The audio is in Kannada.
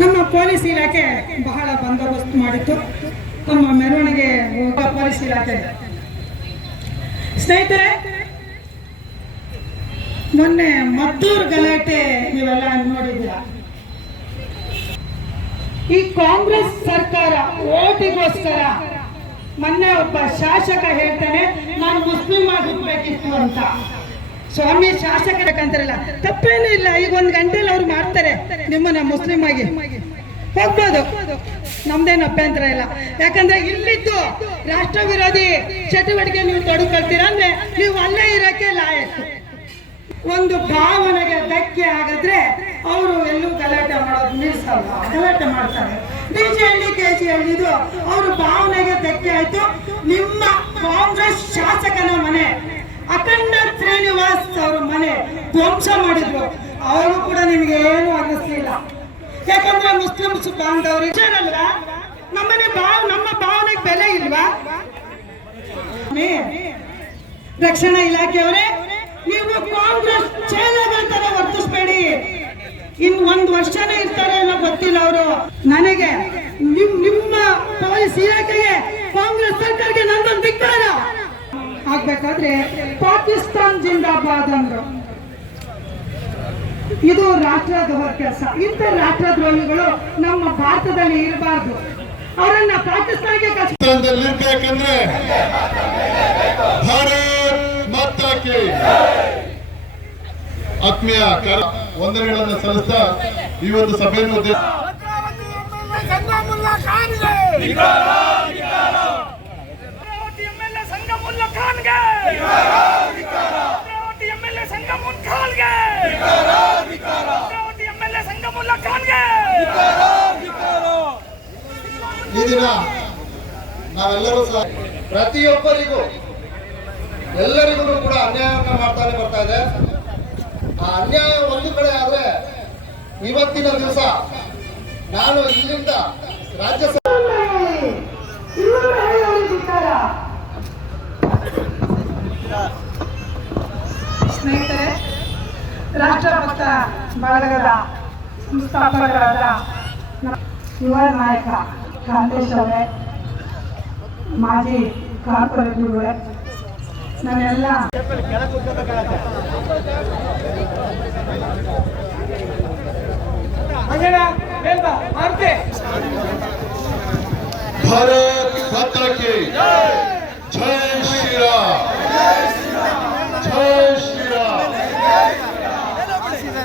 ನಮ್ಮ ಪೊಲೀಸ್ ಇಲಾಖೆ ಬಹಳ ಬಂದೋಬಸ್ತ್ ಮಾಡಿತ್ತು. ನಮ್ಮ ಮೆರವಣಿಗೆ ಹೋಗ ಪೊಲೀಸ್ ಇಲಾಖೆ. ಸ್ನೇಹಿತರೆ, ಮೊನ್ನೆ ಮದ್ದೂರ್ ಗಲಾಟೆ ನೀವೆಲ್ಲ ನೋಡಿದ್ದೀರಾ. ಈ ಕಾಂಗ್ರೆಸ್ ಸರ್ಕಾರ ಓಟಿಗೋಸ್ಕರ ಮೊನ್ನೆ ಒಬ್ಬ ಶಾಸಕ ಹೇಳ್ತಾನೆ, ನಾನು ಮುಸ್ಲಿಂ ಆಗಿರ್ಬೇಕಿತ್ತು ಅಂತ. ಸ್ವಾಮಿ ಶಾಸಕರಕ್ಕಂತಾರಲ್ಲ ತಪ್ಪೇನೂ ಇಲ್ಲ. ಈಗ ಒಂದು ಗಂಟೆಲಿ ಅವ್ರು ಮಾಡ್ತಾರೆ ನಿಮ್ಮನ್ನ ಮುಸ್ಲಿಂ ಆಗಿ. ಹೋಗ್ಬೋದು. ನಮ್ದೇನು ಅಭ್ಯಂತರ ಇಲ್ಲ. ಯಾಕಂದ್ರೆ ಇಲ್ಲಿದ್ದು ರಾಷ್ಟ್ರ ವಿರೋಧಿ ಚಟುವಟಿಕೆ ನೀವು ತೊಡಕೊಳ್ತೀರಾ ಅಂದ್ರೆ ನೀವು ಅಲ್ಲೇ ಇರಕ್ಕೆ ಲಾಯಕ್. ಒಂದು ಭಾವನೆಗೆ ಧಕ್ಕೆ ಆಗಿದ್ರೆ ಅವರು ಎಲ್ಲೂ ಗಲಾಟೆ ಮಾಡೋದು ನಿಲ್ಸಲ್ಲ ಗಲಾಟೆ ಮಾಡ್ತಾರೆ. ಜಿ ಕೆಜಿಹಳ್ಳಿದು ಅವರು ಭಾವನೆಗೆ ಧಕ್ಕೆ ಆಯ್ತು. ನಿಮ್ಮ ಕಾಂಗ್ರೆಸ್ ಶಾಸಕನ ಮನೆ ಅಖಂಡ ಶ್ರೀನಿವಾಸ್ ಧ್ವಂಸ ಮಾಡಿದ್ರು. ಅವರು ಕೂಡ ನಿಮಗೆ ಏನು ಅನ್ನಿಸ್ಲಿಲ್ಲ ಯಾಕಂದ್ರೆ ಮುಸ್ಲಿಮ್ಸ್ ಬಾಂಧವರು ಅಲ್ವಾ? ನಮ್ಮನೆ ಭಾವ, ನಮ್ಮ ಭಾವನೆಗೆ ಬೆಲೆ ಇಲ್ವಾ? ರಕ್ಷಣಾ ಇಲಾಖೆಯವರೇ, ನೀವು ಕಾಂಗ್ರೆಸ್ ಚೇಲದಂತರ ವರ್ತಿಸ್ಬೇಡಿ. ಇನ್ ಒಂದ್ ವರ್ಷನೇ ಇರ್ತಾರೆ ಅನ್ನೋ ಗೊತ್ತಿಲ್ಲ ಅವರು. ನನಗೆ ನಿಮ್, ನಿಮ್ಮ ಪೊಲೀಸ್ ಇಲಾಖೆಗೆ ಕಾಂಗ್ರೆಸ್ ಸರ್ಕಾರಕ್ಕೆ ನಂದೊಂದು ಧಿಕ್ಕಾರ. ಆಗ್ಬೇಕಾದ್ರೆ ಪಾಕಿಸ್ತಾನ್ ಜಿಂದಾಬಾದ್ ಅಂದ್ರು. ಇದು ರಾಷ್ಟ್ರದ್ರೋಹ ಕೆಲಸ. ಇಂಥ ರಾಷ್ಟ್ರದ್ರೋಹಿಗಳು ನಮ್ಮ ಭಾರತದಲ್ಲಿ ಇರಬಾರ್ದು. ಅವರನ್ನ ಪಾಕಿಸ್ತಾನಕ್ಕೆ ಕಳ್ಸಿ ಸ್ಥಾನದಲ್ಲಿ ಇರ್ಬೇಕಂದ್ರೆ ಭಾರತ್ ಮಾತಾಕ್ಕೆ. ಆತ್ಮೀಯ ವಂದನೆಗಳನ್ನು ಸಲ್ಲಿಸ್ತಾ ಈ ಒಂದು ಸಭೆಯನ್ನು ಉದ್ದೇಶ ಈ ದಿನ ನಾವೆಲ್ಲರೂ ಸಹ ಪ್ರತಿಯೊಬ್ಬರಿಗೂ, ಎಲ್ಲರಿಗೂ ಕೂಡ ಅನ್ಯಾಯವನ್ನ ಮಾಡ್ತಾನೆ ಬರ್ತಾ ಇದೆ. ಆ ಅನ್ಯಾಯ ಒಂದು ಕಡೆ ಆದ್ರೆ ಇವತ್ತಿನ ದಿವಸ ನಾನು ಇಲ್ಲಿಂದ ರಾಜ್ಯ ಸ್ನೇಹಿತರೆ ಸ್ನೇಹಿತರೆ ರಾಷ್ಟ್ರಭಕ್ತ ಬಳಗದ ಸಂಸ್ಥಾಪಕರಾದ ಯುವ ನಾಯಕ ಕಾಂತೇಶ್ ಅವರೇ ಮಾಜಿ ಕಾರ್ಪೊರೇಟರ್ಗಳೇ ನಾನೆಲ್ಲ ಭಾರತ್ ಮಾತಾ